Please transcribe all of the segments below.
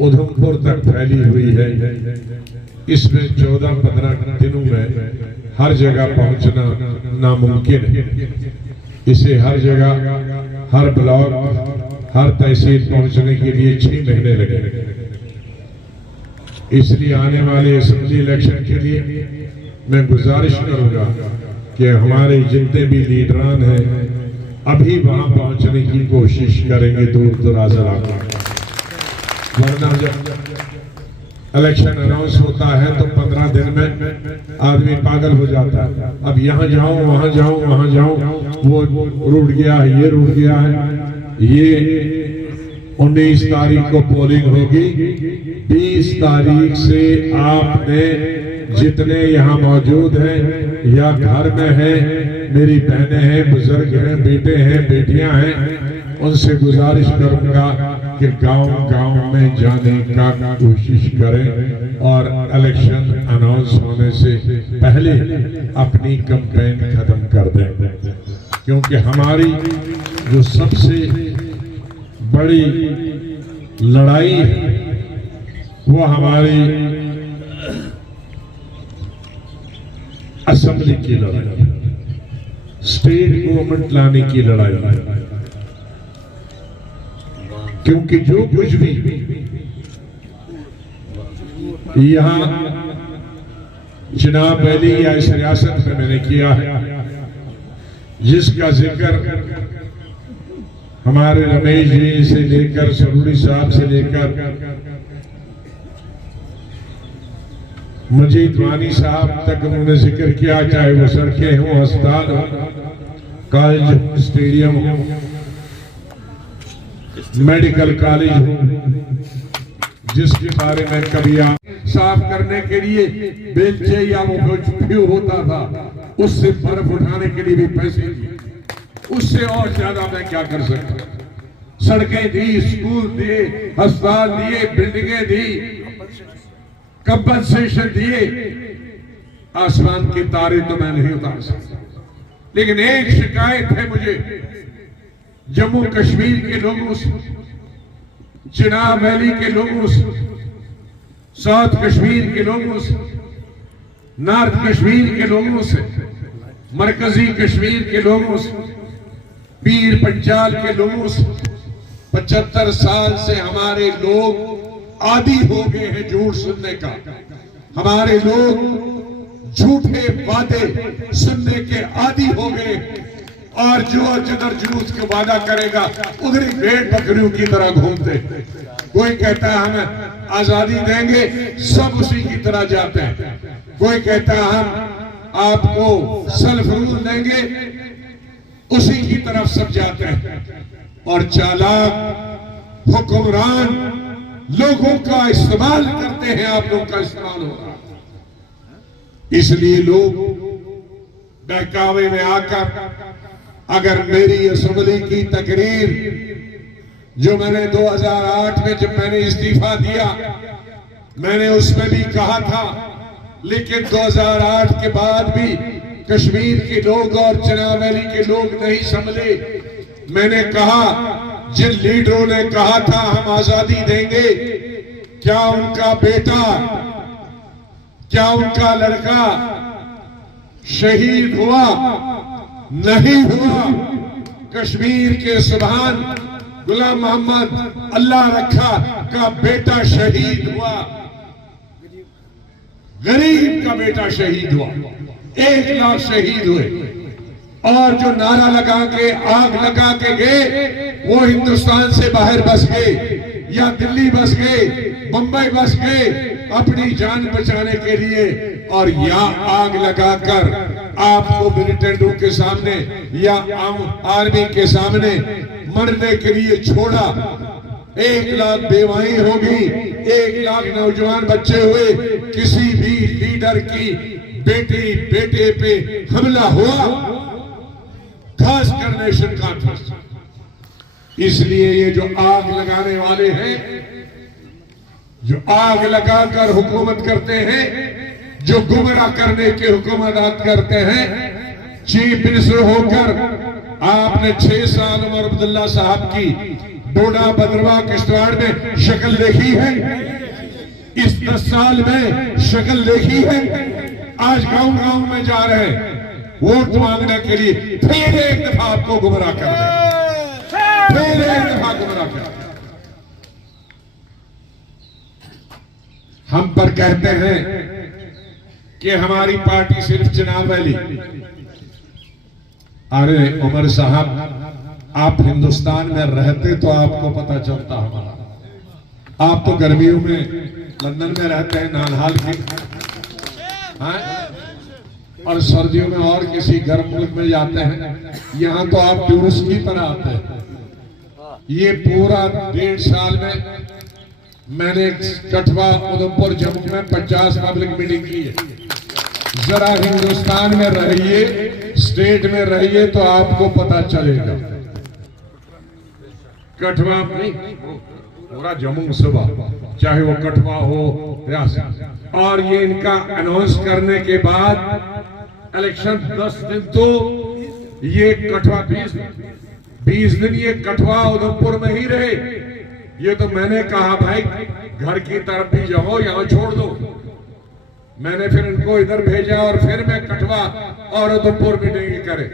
उधमपुर तक फैली हुई है। इसमें 14-15 दिनों में हर जगह पहुंचना नामुमकिन है। इसे हर जगह, हर ब्लॉक, हर तहसील पहुंचने के लिए 6 महीने लगे। इसलिए आने वाले असेंबली इलेक्शन के लिए मैं गुजारिश करूंगा कि हमारे जितने भी लीडरान हैं अभी वहां पहुंचने की कोशिश करेंगे दूर दराज इलाकों। वरना जब इलेक्शन अनाउंस होता है तो 15 दिन में आदमी पागल हो जाता है। अब यहाँ जाऊं, वहां जाऊं, वहां जाऊं, वो रूट गया है, ये रूट गया है। ये 19 तारीख को पोलिंग होगी। 20 तारीख से आपने जितने यहाँ मौजूद हैं या घर में हैं, मेरी बहनें हैं, बुजुर्ग हैं, बेटे हैं, बेटियां हैं, उनसे गुजारिश करूंगा कि गांव-गांव में जाने का कोशिश करें और इलेक्शन अनाउंस होने से पहले अपनी कैंपेन खत्म कर दें। क्योंकि हमारी जो सबसे बड़ी लड़ाई है वो हमारी असेंबली की लड़ाई, स्टेट गवर्नमेंट लाने की लड़ाई है। क्योंकि जो कुछ भी यहां जनाब वैली या इस रियासत में मैंने किया है, जिसका जिक्र हमारे रमेश जी से लेकर सरूरी साहब से लेकर मजीद वानी साहब तक उन्होंने जिक्र किया, चाहे वो सड़कें हों, अस्पताल हो, कॉलेज, स्टेडियम हो, मेडिकल कॉलेज हो, जिसके बारे में कभी आप साफ करने के लिए बेलचे या वो फ्यू होता था, उससे बर्फ उठाने के लिए भी पैसे दिए। उससे और ज्यादा मैं क्या कर सकता? सड़कें दी, स्कूल दिए, अस्पताल दिए, बिल्डिंगें दी, कंपनसेशन दिए। आसमान के तारे तो मैं नहीं उतार सकता, लेकिन एक शिकायत है मुझे जम्मू कश्मीर के लोगों से, चिनाब वैली के लोगों से, साउथ कश्मीर के लोगों से, नॉर्थ कश्मीर के लोगों से, मरकजी कश्मीर के लोगों से, पीर पंजाल के लोगों से। 75 साल से हमारे लोग आदी हो गए हैं झूठ सुनने का। हमारे लोग झूठे वादे सुनने के आदी हो गए, और जो जिधर जुलूस के वादा करेगा उधर ही भेड़ बकरियों की तरह घूमते। कोई कहता है हमें आजादी देंगे, सब उसी की तरह जाते हैं। कोई कहता है हम आपको सेल्फ रूल देंगे, उसी की तरफ सब जाते हैं। और चालाक हुक्मरान लोगों का इस्तेमाल करते हैं, आप लोगों का इस्तेमाल हो रहा है। इसलिए लोग बहकावे में आकर, अगर मेरी असेंबली की तकरीर जो मैंने 2008 में जब मैंने इस्तीफा दिया, मैंने उसमें भी कहा था, लेकिन 2008 के बाद भी कश्मीर के लोग और चिनाब वैली के लोग नहीं संभले। मैंने कहा जिन लीडरों ने कहा था हम आजादी देंगे, क्या उनका बेटा, क्या उनका लड़का शहीद हुआ? नहीं हुआ। कश्मीर के सुभान गुलाम मोहम्मद अल्लाह रखा का बेटा शहीद हुआ, गरीब का बेटा शहीद हुआ। 1 लाख शहीद हुए, और जो नारा लगा के आग लगा के गए वो हिंदुस्तान से बाहर बस गए, या दिल्ली बस गए, मुंबई बस गए अपनी जान बचाने के लिए, और या आग लगाकर आपको मिलिटेंटों के सामने या आर्मी के सामने मरने के लिए छोड़ा। 1 लाख बेवाई होगी, 1 लाख नौजवान बच्चे हुए, किसी भी लीडर की बेटी बेटे पे हमला हुआ, खासकर नेशन कॉन्फ्रेंस। इसलिए ये जो आग लगाने वाले हैं, जो आग लगाकर हुकूमत करते हैं, जो गुमराह करने के हुकूमत करते हैं, चीफ मिनिस्टर होकर आपने 6 साल उमर अब्दुल्ला साहब की डोडा, भद्रवाह, किश्तवाड़ में शक्ल देखी है? इस 10 साल में शक्ल देखी है? आज गांव गांव में जा रहे हैं वोट मांगने के लिए, फिर एक दफा आपको गुमराह कर दें, फिर एक दफा गुमराह कर दें। हम पर कहते हैं कि हमारी पार्टी सिर्फ चुनाव वाली। अरे उमर साहब, आप हिंदुस्तान में रहते तो आपको पता चलता हमारा। आप तो गर्मियों में लंदन में रहते हैं, नानहाल की, और सर्दियों में और किसी गर्म मुल्क में जाते हैं। यहां तो आप टूरिस्ट की तरह आते हैं। ये पूरा 1.5 साल में मैंने कठवा, उधमपुर, जम्मू में 50 पब्लिक मीटिंग की है। जरा हिंदुस्तान में रहिए, स्टेट में रहिए तो आपको पता चलेगा। कठवा नहीं, पूरा जम्मू सुबह, चाहे वो कठवा हो रियासत। और ये इनका अनाउंस करने के बाद इलेक्शन 10 दिन, तो ये कठवा 20 दिन ये कठवा उधमपुर में ही रहे। ये तो मैंने कहा भाई घर की तरफ भी जाओ, यहां छोड़ दो। मैंने फिर इनको इधर भेजा और फिर मैं कठवा और उधमपुर मीटिंग करे।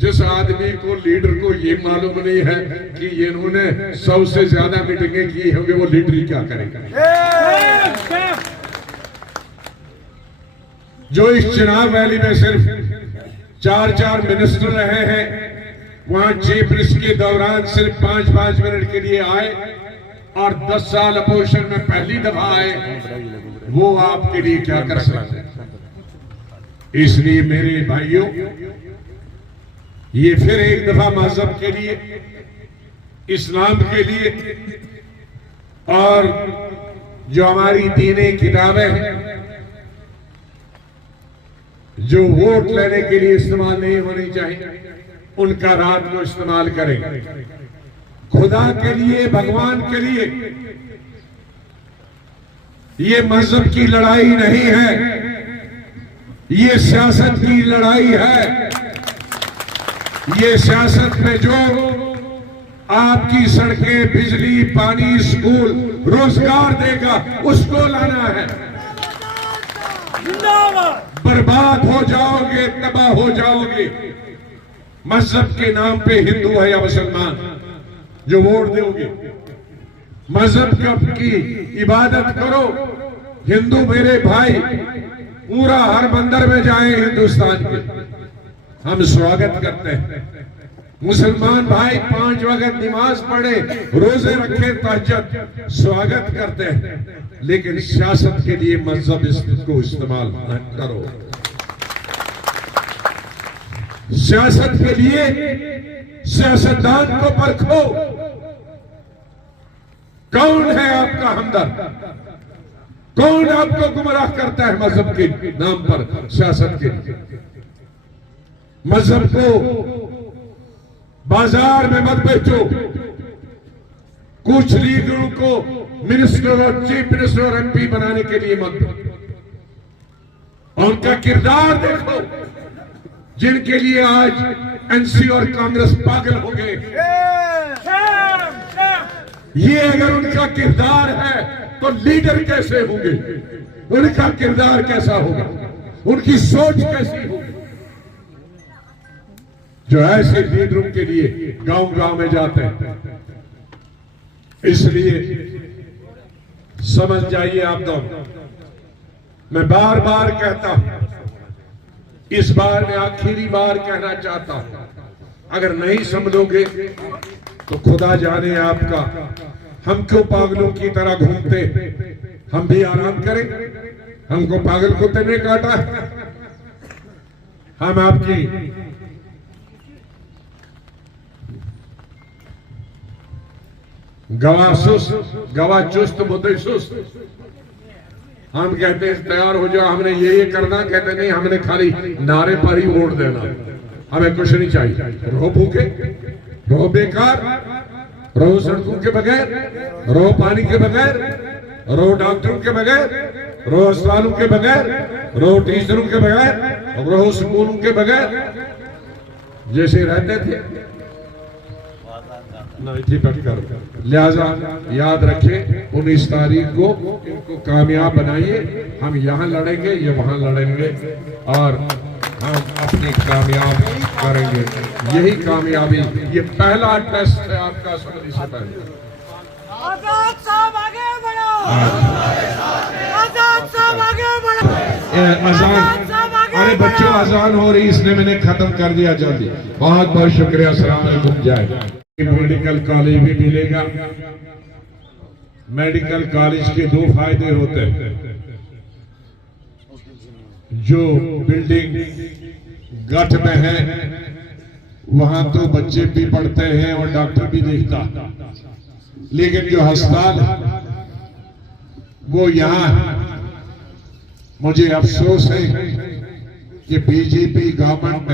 जिस आदमी को, लीडर को ये मालूम नहीं है कि इन्होंने 100 से ज्यादा मीटिंगें की होंगी, वो लीडर ही क्या करेगा। जो इस चुनाव रैली में सिर्फ 4 मिनिस्टर रहे हैं, वहां चीफ मिनिस्टर के दौरान सिर्फ 5 मिनट के लिए आए और 10 साल अपोजिशन में पहली दफा आए, वो आपके लिए क्या कर सकते हैं। इसलिए मेरे भाइयों, ये फिर एक दफा मजहब के लिए, इस्लाम के लिए, और जो हमारी दीनी किताबें हैं जो वोट लेने के लिए इस्तेमाल नहीं होनी चाहिए, उनका रात को इस्तेमाल करें। खुदा के लिए, भगवान के लिए। ये मजहब की लड़ाई नहीं है, ये सियासत की लड़ाई है। ये सियासत में जो आपकी सड़कें, बिजली, पानी, स्कूल, रोजगार देगा, उसको लाना है। बर्बाद हो जाओगे, तबाह हो जाओगे। मजहब के नाम पे, हिंदू है या मुसलमान, जो वोट दोगे, मजहब की इबादत करो। हिंदू मेरे भाई पूरा हर मंदिर में जाएं हिंदुस्तान के, हम स्वागत करते हैं। मुसलमान भाई 5 वक्त नमाज पढ़े, रोजे रखे, तहज्जुद, स्वागत करते हैं। लेकिन सियासत के लिए मजहब को इस्तेमाल न करो। सियासत के लिए सियासतदान को परखो। कौन है आपका हमदर्द? कौन आपको गुमराह करता है मजहब के नाम पर, सियासत के? मजहब को बाजार में मत बेचो। कुछ लीडरों को मिनिस्टर और चीफ मिनिस्टर और एमपी बनाने के लिए मत दो। उनका किरदार देखो, जिनके लिए आज एनसी और कांग्रेस पागल हो गए। ये अगर उनका किरदार है तो लीडर कैसे होंगे? उनका किरदार कैसा होगा? उनकी सोच कैसी होगी? जो ऐसे लीडरों के लिए गांव गांव में जाते हैं। इसलिए समझ जाइए आप दोनों, मैं बार बार कहता हूं, इस बार मैं आखिरी बार कहना चाहता हूं, अगर नहीं समझोगे तो खुदा जाने आपका। हम क्यों पागलों की तरह घूमते? हम भी आराम करें। हमको पागल कुत्ते ने काटा है। हम आपकी गवाह चुस्त बुद्धि सुस्त। हम कहते हैं तैयार हो जाओ, हमने ये करना, कहते नहीं, हमने खाली नारे पर ही वोट देना, हमें कुछ नहीं चाहिए। रहो भूखे, रहो बेकार, रहो सड़कों के बगैर, रहो पानी के बगैर, रहो डॉक्टरों के बगैर, रहो अस्पतालों के बगैर, रहो टीचरों के बगैर, रहो स्कूलों के बगैर, जैसे रहते थे। लिहाजा याद रखें 19 तारीख को इनको कामयाब बनाइए। हम यहाँ लड़ेंगे, ये वहां लड़ेंगे और हम अपनी कामयाब करेंगे। यही कामयाबी, ये पहला टेस्ट है आपका असेंबली से पहले। आजाद साहब आगे बढ़ो, आजाद साहब आगे बढ़ो। अजान, अरे बच्चों अजान हो रही, इसलिए मैंने खत्म कर दिया जल्दी। बहुत बहुत शुक्रिया। अस्सलाम वालेकुम। जय। मेडिकल कॉलेज भी मिलेगा। मेडिकल कॉलेज के दो फायदे होते हैं। जो बिल्डिंग गठ में है वहां तो बच्चे भी पढ़ते हैं और डॉक्टर भी देखता, लेकिन जो अस्पताल है वो यहां है। मुझे अफसोस है कि बीजेपी गवर्नमेंट ने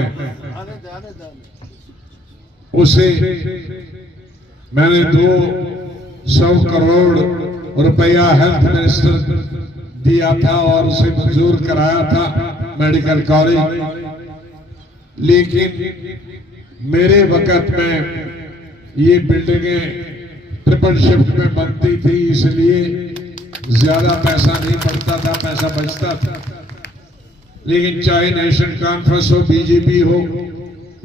उसे मैंने 200 करोड़ रुपया हेल्थ मिनिस्टर दिया था और उसे मंजूर कराया था मेडिकल कॉलेज, लेकिन मेरे वक्त में ये बिल्डिंगें ट्रिपल शिफ्ट में बनती थी, इसलिए ज्यादा पैसा नहीं पड़ता था, पैसा बचता था। लेकिन चाहे नेशनल कॉन्फ्रेंस हो, बीजेपी हो,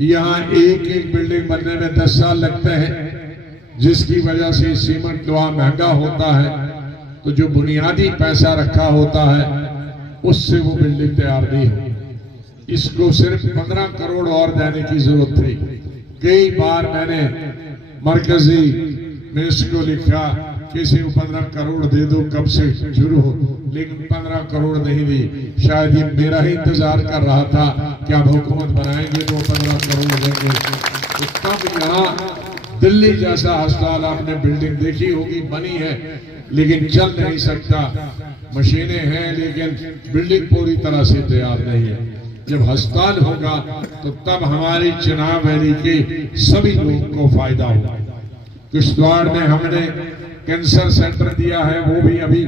यहाँ एक एक बिल्डिंग बनने में 10 साल लगते हैं, जिसकी वजह से सीमेंट लोहा महंगा होता है। तो जो बुनियादी पैसा रखा होता है उससे वो बिल्डिंग तैयार नहीं हो। इसको सिर्फ 15 करोड़ और देने की जरूरत थी। कई बार मैंने मरकजी मिनिस्टर को लिखा कि इसे 15 करोड़ दे दो, कब से शुरू हो, लेकिन 15 करोड़ नहीं दी। शायद ये मेरा ही इंतजार कर रहा था कि आप हुकूमत बनाएंगे तो 15 करोड़ देंगे। तो तब यहाँ दिल्ली जैसा अस्पताल आपने बिल्डिंग देखी होगी, बनी है लेकिन चल नहीं सकता। मशीनें हैं लेकिन बिल्डिंग पूरी तरह से तैयार नहीं है। जब अस्पताल होगा तो तब हमारी चिनाब वैली के सभी लोगों को फायदा होगा। किश्तवाड़ में हमने कैंसर सेंटर दिया है, वो भी अभी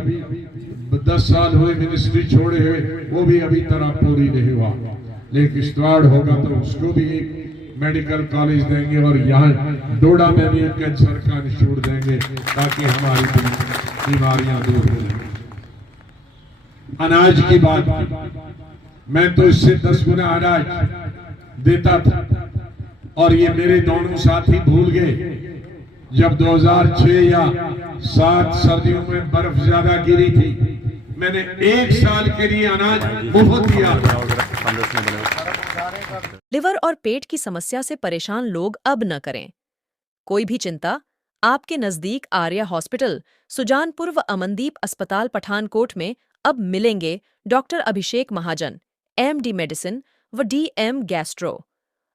10 साल हुए मिनिस्ट्री छोड़े हुए, वो भी अभी तरह पूरी नहीं हुआ। लेकिन किश्तवाड़ होगा तो उसको भी एक मेडिकल कॉलेज देंगे और यहाँ डोडा में भी एक कैंसर का इंस्टीट्यूट देंगे ताकि हमारी बीमारियां दूर हो जाए। अनाज की बात, मैं तो इससे 10 गुना अनाज देता था और ये मेरे दोनों साथी भूल गए। जब 2006 या 7 सर्दियों में बर्फ ज्यादा गिरी थी, मैंने 1 साल के लिए अनाज मुफ्त दिया। लिवर और पेट की समस्या से परेशान लोग अब न करें। कोई भी चिंता, आपके नजदीक आर्या हॉस्पिटल, सुजानपुर व अमनदीप अस्पताल पठानकोट में अब मिलेंगे डॉक्टर अभिषेक महाजन, MD मेडिसिन व DM गैस्ट्रो।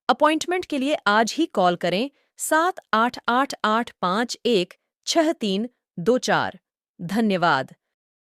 अपॉइंटमेंट के लिए आज ही कॉल करें 7888516324। धन्यवाद।